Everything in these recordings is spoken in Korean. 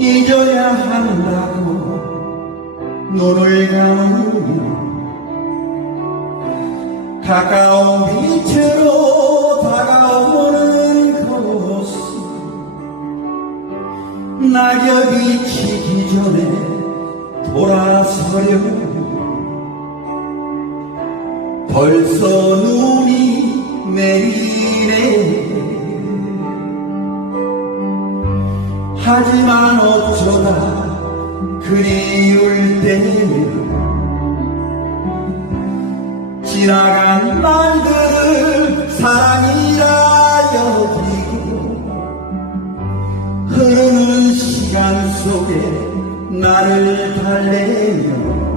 잊어야 한다고 눈을 감으며 가까운 빛으로 다가오는 것은 낙엽이 지기 전에 돌아서려 벌써 눈이 내리네 하지만 어쩌다 그리울 때면 지나간 말들을 사랑이라 여기고 흐르는 시간 속에 나를 달래며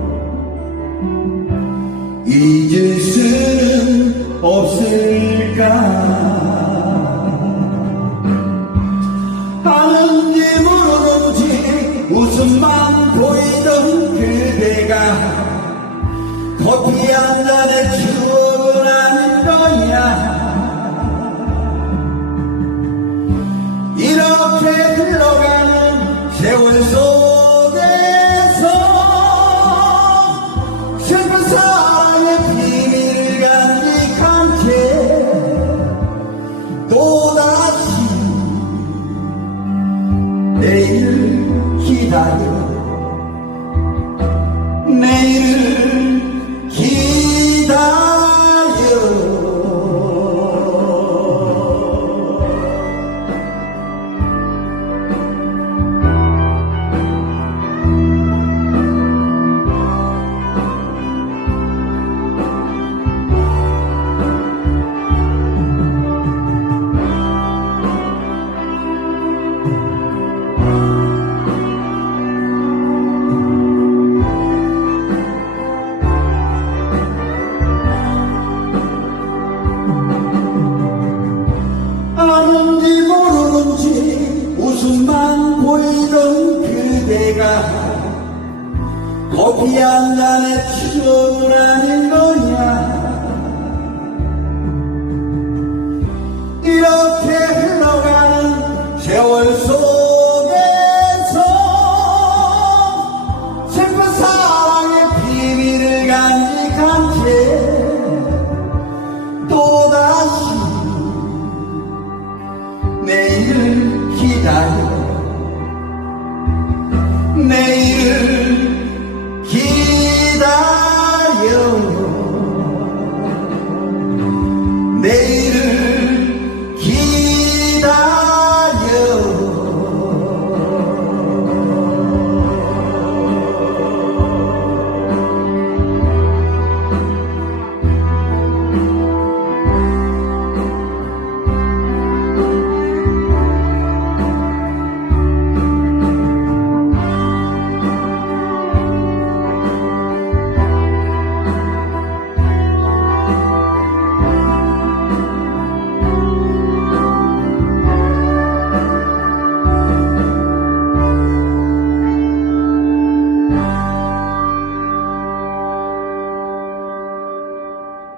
내일을 기다려. 내일을 커피 한 잔의 추억은 아닌 거냐 내일을 기다려 내일